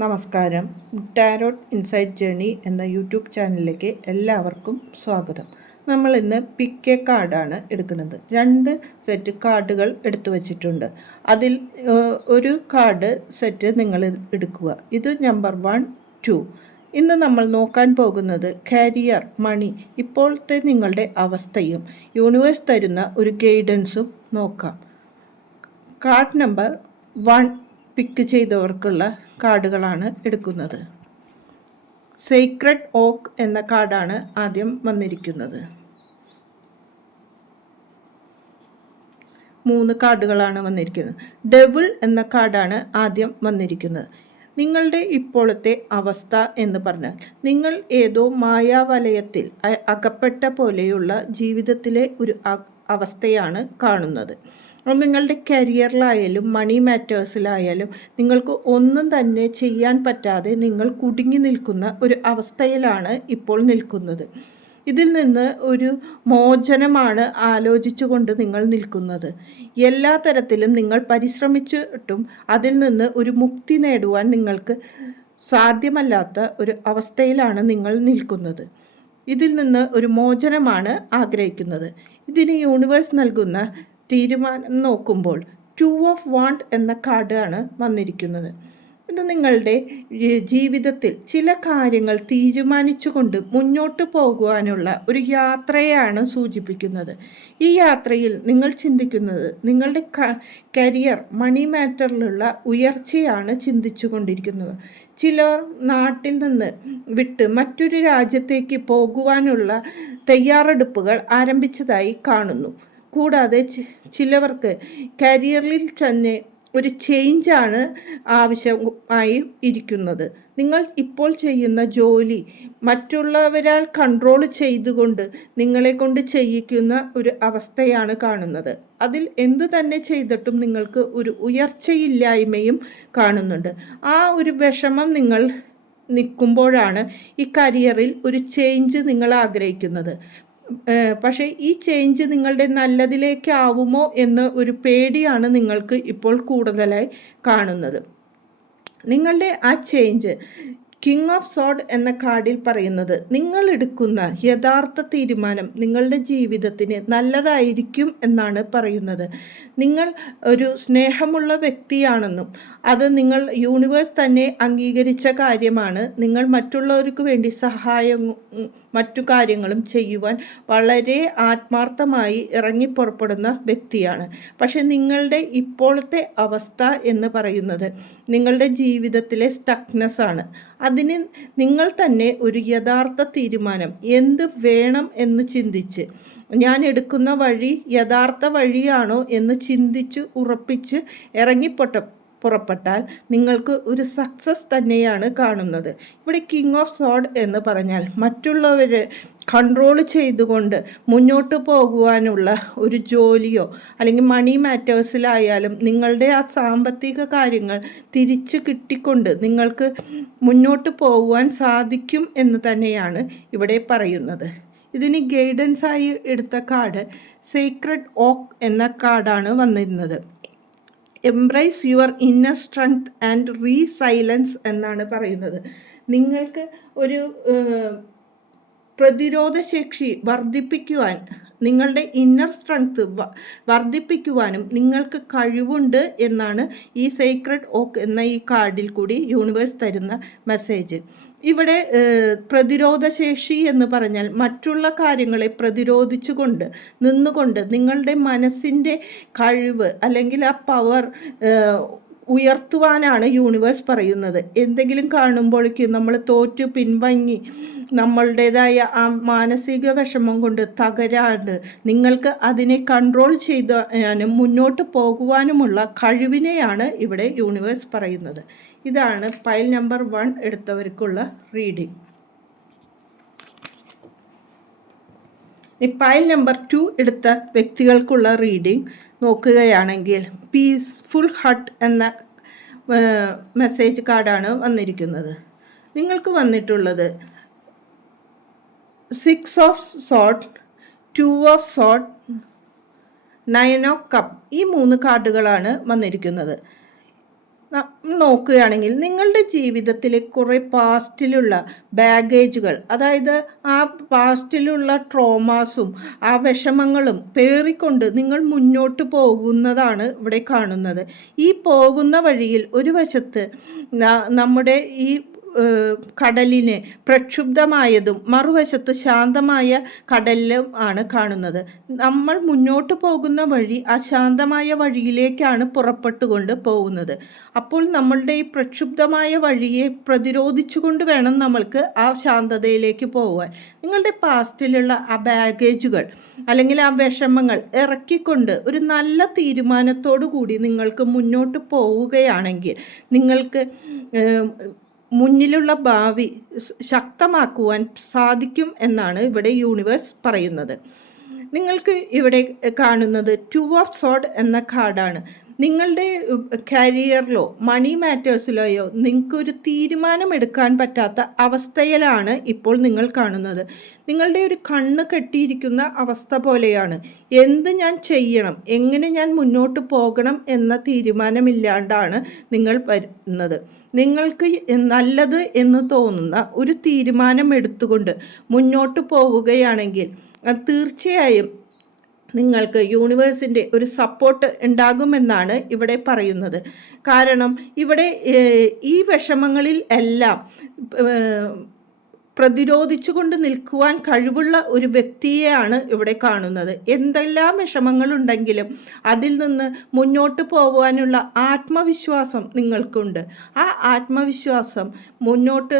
നമസ്കാരം. Tarot insight journey എന്ന YouTube ചാനലിലേക്ക് എല്ലാവർക്കും സ്വാഗതം. നമ്മൾ ഇന്ന് പിക്ക് എ കാർഡാണ് എടുക്കുന്നത്. 2 സെറ്റ് കാർഡുകൾ എടുത്തു വച്ചിട്ടുണ്ട്. അതിൽ ഒരു കാർഡ് സെറ്റ് നിങ്ങൾ എടുക്കുക. ഇത് നമ്പർ 1, 2. ഇന്ന് നമ്മൾ നോക്കാൻ പോകുന്നത് കരിയർ, മണി, ഇപ്പോഴത്തെ നിങ്ങളുടെ അവസ്ഥയും യൂണിവേഴ്സ് തരുന്ന ഒരു ഗൈഡൻസും നോക്കാം. കാർഡ് നമ്പർ 1 പിക്ക് ചെയ്തവർക്കുള്ള കാർഡുകളാണ് എടുക്കുന്നത്. സീക്രട്ട് ഓക്ക് എന്ന കാർഡാണ് ആദ്യം വന്നിരിക്കുന്നത്. 3 കാർഡുകളാണ് വന്നിരിക്കുന്നത്. ഡെവിൾ എന്ന കാർഡാണ് ആദ്യം വന്നിരിക്കുന്നത്. നിങ്ങളുടെ ഇപ്പോഴത്തെ അവസ്ഥ എന്ന് പറഞ്ഞാൽ നിങ്ങൾ ഏതോ മായാവലയത്തിൽ അകപ്പെട്ട പോലെയുള്ള ജീവിതത്തിലെ ഒരു അവസ്ഥയാണ് കാണുന്നത്. നിങ്ങളുടെ കരിയറിലായാലും മണി മാറ്റേഴ്സിലായാലും നിങ്ങൾക്ക് ഒന്നും തന്നെ ചെയ്യാൻ പറ്റാതെ നിങ്ങൾ കുടുങ്ങി നിൽക്കുന്ന ഒരു അവസ്ഥയിലാണ് ഇപ്പോൾ നിൽക്കുന്നത്. ഇതിൽ നിന്ന് ഒരു മോചനമാണ് ആലോചിച്ചുകൊണ്ട് നിങ്ങൾ നിൽക്കുന്നത്. എല്ലാ തരത്തിലും നിങ്ങൾ പരിശ്രമിച്ചിട്ടും അതിൽ നിന്ന് ഒരു മുക്തി നേടുവാൻ നിങ്ങൾക്ക് സാധ്യമല്ലാത്ത ഒരു അവസ്ഥയിലാണ് നിങ്ങൾ നിൽക്കുന്നത്. ഇതിൽ നിന്ന് ഒരു മോചനമാണ് ആഗ്രഹിക്കുന്നത്. ഇതിന് യൂണിവേഴ്സ് നൽകുന്ന തീരുമാനം നോക്കുമ്പോൾ 2 ഓഫ് വാണ്ട് എന്ന കാർഡാണ് വന്നിരിക്കുന്നത്. ഇത് നിങ്ങളുടെ ജീവിതത്തിൽ ചില കാര്യങ്ങൾ തീരുമാനിച്ചുകൊണ്ട് മുന്നോട്ട് പോകുവാനുള്ള ഒരു യാത്രയാണ് സൂചിപ്പിക്കുന്നത്. ഈ യാത്രയിൽ നിങ്ങൾ ചിന്തിക്കുന്നത് നിങ്ങളുടെ കരിയർ, മണി മാറ്ററിലുള്ള ഉയർച്ചയാണ് ചിന്തിച്ചു കൊണ്ടിരിക്കുന്നത്. ചിലർ നാട്ടിൽ നിന്ന് വിട്ട് മറ്റൊരു രാജ്യത്തേക്ക് പോകുവാനുള്ള തയ്യാറെടുപ്പുകൾ ആരംഭിച്ചതായി കാണുന്നു. കൂടാതെ ചിലവർക്ക് കരിയറിൽ തന്നെ ഒരു ചേഞ്ചാണ് ആവശ്യമായി ഇരിക്കുന്നത്. നിങ്ങൾ ഇപ്പോൾ ചെയ്യുന്ന ജോലി മറ്റുള്ളവരാൽ കൺട്രോൾ ചെയ്തുകൊണ്ട് നിങ്ങളെ കൊണ്ട് ചെയ്യിക്കുന്ന ഒരു അവസ്ഥയാണ് കാണുന്നത്. അതിൽ എന്തു തന്നെ ചെയ്തിട്ടും നിങ്ങൾക്ക് ഒരു ഉയർച്ചയില്ലായ്മയും കാണുന്നുണ്ട്. ആ ഒരു വിഷമം നിങ്ങൾ നിൽക്കുമ്പോഴാണ് ഈ കരിയറിൽ ഒരു ചേഞ്ച് നിങ്ങൾ ആഗ്രഹിക്കുന്നത്. പക്ഷേ ഈ ചേഞ്ച് നിങ്ങളുടെ നല്ലതിലേക്കാവുമോ എന്ന ഒരു പേടിയാണ് നിങ്ങൾക്ക് ഇപ്പോൾ കൂടുതലായി കാണുന്നത്. നിങ്ങളുടെ ആ ചേഞ്ച് കിങ് ഓഫ് സോഡ് എന്ന കാർഡിൽ പറയുന്നത് നിങ്ങൾ എടുക്കുന്ന യഥാർത്ഥ തീരുമാനം നിങ്ങളുടെ ജീവിതത്തിന് നല്ലതായിരിക്കും എന്നാണ് പറയുന്നത്. നിങ്ങൾ ഒരു സ്നേഹമുള്ള വ്യക്തിയാണെന്നും അത് നിങ്ങൾ യൂണിവേഴ്സ് തന്നെ അംഗീകരിച്ച കാര്യമാണ്. നിങ്ങൾ മറ്റുള്ളവർക്ക് വേണ്ടി സഹായവും മറ്റു കാര്യങ്ങളും ചെയ്യുവാൻ വളരെ ആത്മാർത്ഥമായി ഇറങ്ങിപ്പുറപ്പെടുന്ന വ്യക്തിയാണ്. പക്ഷെ നിങ്ങളുടെ ഇപ്പോഴത്തെ അവസ്ഥ എന്ന് പറയുന്നത് നിങ്ങളുടെ ജീവിതത്തിലെ സ്റ്റക്നെസ് ആണ്. അതിന് നിങ്ങൾ തന്നെ ഒരു യഥാർത്ഥ തീരുമാനം എന്ത് വേണം എന്ന് ചിന്തിച്ച് ഞാൻ എടുക്കുന്ന വഴി യഥാർത്ഥ വഴിയാണോ എന്ന് ചിന്തിച്ച് ഉറപ്പിച്ച് പുറപ്പെട്ടാൽ നിങ്ങൾക്ക് ഒരു സക്സസ് തന്നെയാണ് കാണുന്നത്. ഇവിടെ കിങ് ഓഫ് സോഡ് എന്ന് പറഞ്ഞാൽ മറ്റുള്ളവരെ കൺട്രോൾ ചെയ്തുകൊണ്ട് മുന്നോട്ട് പോകുവാനുള്ള ഒരു ജോലിയോ അല്ലെങ്കിൽ മണി മാറ്റേഴ്സിലായാലും നിങ്ങളുടെ ആ സാമ്പത്തിക കാര്യങ്ങൾ തിരിച്ചു കിട്ടിക്കൊണ്ട് നിങ്ങൾക്ക് മുന്നോട്ട് പോകുവാൻ സാധിക്കും എന്ന് തന്നെയാണ് ഇവിടെ പറയുന്നത്. ഇതിന് ഗൈഡൻസായി എടുത്ത കാർഡ് സീക്രട്ട് ഓക്ക് എന്ന കാർഡാണ് വന്നിരുന്നത്. Embrace your inner strength and resilience എന്നാണ് പറയുന്നത്. നിങ്ങൾക്ക് ഒരു പ്രതിരോധശേഷി വർദ്ധിപ്പിക്കുവാൻ, നിങ്ങളുടെ ഇന്നർ സ്ട്രെങ്ത് വർദ്ധിപ്പിക്കുവാനും നിങ്ങൾക്ക് കഴിവുണ്ട് എന്നാണ് ഈ സീക്രട്ട് ഓക്ക് എന്ന ഈ കാർഡിൽ കൂടി യൂണിവേഴ്സ് തരുന്ന മെസ്സേജ്. ഇവിടെ പ്രതിരോധശേഷി എന്ന് പറഞ്ഞാൽ മറ്റുള്ള കാര്യങ്ങളെ പ്രതിരോധിച്ചുകൊണ്ട് നിന്നുകൊണ്ട് നിങ്ങളുടെ മനസ്സിൻ്റെ കഴിവ് അല്ലെങ്കിൽ ആ പവർ ഉയർത്തുവാനാണ് യൂണിവേഴ്സ് പറയുന്നത്. എന്തെങ്കിലും കാണുമ്പോഴേക്കും നമ്മൾ തോറ്റു പിൻവങ്ങി നമ്മളുടേതായ ആ മാനസിക വിഷമം കൊണ്ട് തകരാണ്ട് നിങ്ങൾക്ക് അതിനെ കൺട്രോൾ ചെയ്യാനും മുന്നോട്ട് പോകുവാനുമുള്ള കഴിവിനെയാണ് ഇവിടെ യൂണിവേഴ്സ് പറയുന്നത്. ഇതാണ് പൈൽ നമ്പർ 1 എടുത്തവർക്കുള്ള റീഡിംഗ്. പൈൽ നമ്പർ 2 എടുത്ത വ്യക്തികൾക്കുള്ള റീഡിംഗ് നോക്കുകയാണെങ്കിൽ പീസ്ഫുൾ ഹട്ട് എന്ന മെസ്സേജ് കാർഡാണ് വന്നിരിക്കുന്നത്. നിങ്ങൾക്ക് വന്നിട്ടുള്ളത് 6 of sword, 2 of sword, 9 of cup, ഈ 3 കാർഡുകളാണ് വന്നിരിക്കുന്നത്. നോക്കുകയാണെങ്കിൽ നിങ്ങളുടെ ജീവിതത്തിലെ കുറേ പാസ്റ്റിലുള്ള ബാഗേജുകൾ, അതായത് ആ പാസ്റ്റിലുള്ള ട്രോമാസും ആ വിഷമങ്ങളും പേറിക്കൊണ്ട് നിങ്ങൾ മുന്നോട്ട് പോകുന്നതാണ് ഇവിടെ കാണുന്നത്. ഈ പോകുന്ന വഴിയിൽ ഒരു വശത്ത് നമ്മുടെ ഈ കടലിനെ പ്രക്ഷുബ്ധമായതും മറുവശത്ത് ശാന്തമായ കടലിലും ആണ് കാണുന്നത്. നമ്മൾ മുന്നോട്ട് പോകുന്ന വഴി ആ ശാന്തമായ വഴിയിലേക്കാണ് പുറപ്പെട്ടുകൊണ്ട് പോകുന്നത്. അപ്പോൾ നമ്മളുടെ ഈ പ്രക്ഷുബ്ധമായ വഴിയെ പ്രതിരോധിച്ചുകൊണ്ട് വേണം നമ്മൾക്ക് ആ ശാന്തതയിലേക്ക് പോകാൻ. നിങ്ങളുടെ പാസ്റ്റിലുള്ള ആ ബാഗേജുകൾ അല്ലെങ്കിൽ ആ വിഷമങ്ങൾ ഇറക്കിക്കൊണ്ട് ഒരു നല്ല തീരുമാനത്തോടു കൂടി നിങ്ങൾക്ക് മുന്നോട്ട് പോവുകയാണെങ്കിൽ നിങ്ങൾക്ക് മുന്നിലുള്ള ഭാവി ശക്തമാക്കുവാൻ സാധിക്കും എന്നാണ് ഇവിടെ യൂണിവേഴ്സ് പറയുന്നത്. നിങ്ങൾക്ക് ഇവിടെ കാണുന്നത് 2 ഓഫ് സോർഡ് എന്ന കാർഡാണ്. നിങ്ങളുടെ കരിയറിലോ മണി മാറ്റേഴ്സിലോയോ നിങ്ങൾക്കൊരു തീരുമാനമെടുക്കാൻ പറ്റാത്ത അവസ്ഥയിലാണ് ഇപ്പോൾ നിങ്ങൾ കാണുന്നത്. നിങ്ങളുടെ ഒരു കണ്ണ് കെട്ടിയിരിക്കുന്ന അവസ്ഥ പോലെയാണ്. എന്ത് ഞാൻ ചെയ്യണം, എങ്ങനെ ഞാൻ മുന്നോട്ട് പോകണം എന്ന തീരുമാനമില്ലാണ്ടാണ് നിങ്ങൾ വരുന്നത്. നിങ്ങൾക്ക് നല്ലത് എന്ന് തോന്നുന്ന ഒരു തീരുമാനം എടുത്തുകൊണ്ട് മുന്നോട്ട് പോവുകയാണെങ്കിൽ തീർച്ചയായും നിങ്ങൾക്ക് യൂണിവേഴ്സിൻ്റെ ഒരു സപ്പോർട്ട് ഉണ്ടാകുമെന്നാണ് ഇവിടെ പറയുന്നത്. കാരണം ഇവിടെ ഈ വിഷമങ്ങളിൽ എല്ലാം പ്രതിരോധിച്ചുകൊണ്ട് നിൽക്കുവാൻ കഴിവുള്ള ഒരു വ്യക്തിയെയാണ് ഇവിടെ കാണുന്നത്. എന്തെല്ലാം വിഷമങ്ങളുണ്ടെങ്കിലും അതിൽ നിന്ന് മുന്നോട്ട് പോകാനുള്ള ആത്മവിശ്വാസം നിങ്ങൾക്കുണ്ട്. ആ ആത്മവിശ്വാസം മുന്നോട്ട്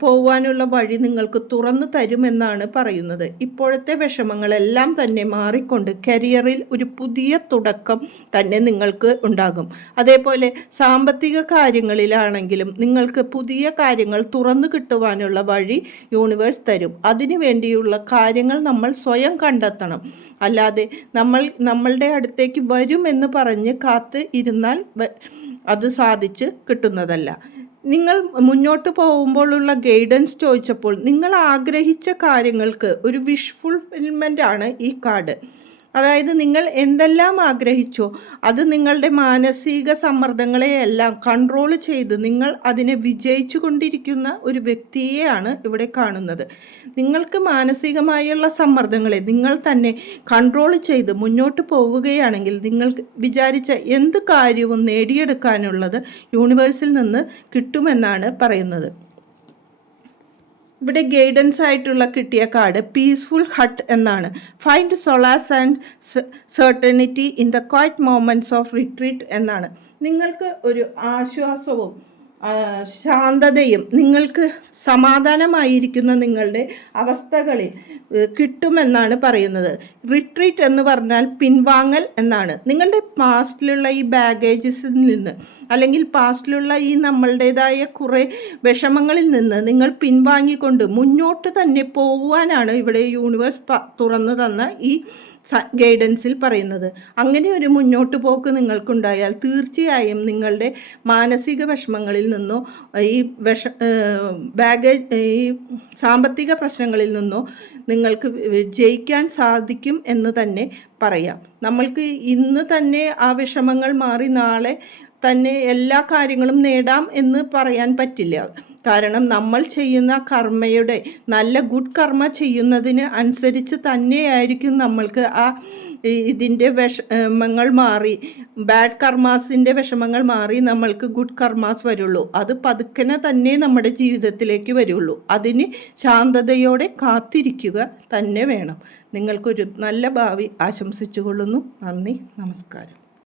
പോകാനുള്ള വഴി നിങ്ങൾക്ക് തുറന്നു തരുമെന്നാണ് പറയുന്നത്. ഇപ്പോഴത്തെ വിഷമങ്ങളെല്ലാം തന്നെ മാറിക്കൊണ്ട് കരിയറിൽ ഒരു പുതിയ തുടക്കം തന്നെ നിങ്ങൾക്ക് ഉണ്ടാകും. അതേപോലെ സാമ്പത്തിക കാര്യങ്ങളിലാണെങ്കിലും നിങ്ങൾക്ക് പുതിയ കാര്യങ്ങൾ തുറന്നു കിട്ടുവാനുള്ള വഴി യൂണിവേഴ്സ് തരും. അതിനു വേണ്ടിയുള്ള കാര്യങ്ങൾ നമ്മൾ സ്വയം കണ്ടെത്തണം. അല്ലാതെ നമ്മളുടെ അടുത്തേക്ക് വരുമെന്ന് പറഞ്ഞ് കാത്ത് ഇരുന്നാൽ അത് സാധിച്ച് കിട്ടുന്നതല്ല. നിങ്ങൾ മുന്നോട്ട് പോകുമ്പോഴുള്ള ഗൈഡൻസ് ചോദിച്ചപ്പോൾ നിങ്ങൾ ആഗ്രഹിച്ച കാര്യങ്ങൾക്ക് ഒരു വിഷ് ഫുൾഫിൽമെൻ്റ് ആണ് ഈ കാർഡ്. അതായത് നിങ്ങൾ എന്തെല്ലാം ആഗ്രഹിച്ചോ അത് നിങ്ങളുടെ മാനസിക സമ്മർദ്ദങ്ങളെയെല്ലാം കൺട്രോൾ ചെയ്ത് നിങ്ങൾ അതിനെ വിജയിച്ചു കൊണ്ടിരിക്കുന്ന ഒരു വ്യക്തിയെയാണ് ഇവിടെ കാണുന്നത്. നിങ്ങൾക്ക് മാനസികമായുള്ള സമ്മർദ്ദങ്ങളെ നിങ്ങൾ തന്നെ കൺട്രോൾ ചെയ്ത് മുന്നോട്ട് പോവുകയാണെങ്കിൽ നിങ്ങൾ വിചാരിച്ച എന്ത് കാര്യവും നേടിയെടുക്കാനുള്ളത് യൂണിവേഴ്സിൽ നിന്ന് കിട്ടുമെന്നാണ് പറയുന്നത്. ഇവിടെ ഗൈഡൻസ് ആയിട്ടുള്ള കിട്ടിയ കാർഡ് പീസ്ഫുൾ ഹട്ട് എന്നാണ്. Find solace and certainty in the quiet moments of retreat എന്നാണ്. നിങ്ങൾക്ക് ഒരു ആശ്വാസവും ശാന്തതയും നിങ്ങൾക്ക് സമാധാനമായിരിക്കുന്ന നിങ്ങളുടെ അവസ്ഥകളിൽ കിട്ടുമെന്നാണ് പറയുന്നത്. റിട്രീറ്റ് എന്ന് പറഞ്ഞാൽ പിൻവാങ്ങൽ എന്നാണ്. നിങ്ങളുടെ പാസ്റ്റിലുള്ള ഈ ബാഗേജസിൽ നിന്ന് അല്ലെങ്കിൽ പാസ്റ്റിലുള്ള ഈ നമ്മളുടേതായ കുറേ വിഷമങ്ങളിൽ നിന്ന് നിങ്ങൾ പിൻവാങ്ങിക്കൊണ്ട് മുന്നോട്ട് തന്നെ പോകുവാനാണ് ഇവിടെ യൂണിവേഴ്സ് തുറന്നു തന്ന ഈ ഗൈഡൻസിൽ പറയുന്നത്. അങ്ങനെ ഒരു മുന്നോട്ട് പോക്ക് നിങ്ങൾക്കുണ്ടായാൽ തീർച്ചയായും നിങ്ങളുടെ മാനസിക വിഷമങ്ങളിൽ നിന്നോ ഈ ഈ സാമ്പത്തിക പ്രശ്നങ്ങളിൽ നിന്നോ നിങ്ങൾക്ക് ജയിക്കാൻ സാധിക്കും എന്ന് തന്നെ പറയാം. നമ്മൾക്ക് ഇന്ന് തന്നെ ആ വിഷമങ്ങൾ മാറി നാളെ തന്നെ എല്ലാ കാര്യങ്ങളും നേടാം എന്ന് പറയാൻ പറ്റില്ല. കാരണം നമ്മൾ ചെയ്യുന്ന കർമ്മയുടെ നല്ല ഗുഡ് കർമ്മ ചെയ്യുന്നതിന് അനുസരിച്ച് തന്നെയായിരിക്കും നമ്മൾക്ക് ആ ഇതിൻ്റെ വിഷമങ്ങൾ മാറി ബാഡ് കർമാസിൻ്റെ വിഷമങ്ങൾ മാറി നമ്മൾക്ക് ഗുഡ് കർമാസ് വരുള്ളൂ. അത് പതുക്കനെ തന്നെ നമ്മുടെ ജീവിതത്തിലേക്ക് വരുള്ളൂ. അതിന് ശാന്തതയോടെ കാത്തിരിക്കുക തന്നെ വേണം. നിങ്ങൾക്കൊരു നല്ല ഭാവി ആശംസിച്ചുകൊള്ളുന്നു. നന്ദി, നമസ്കാരം.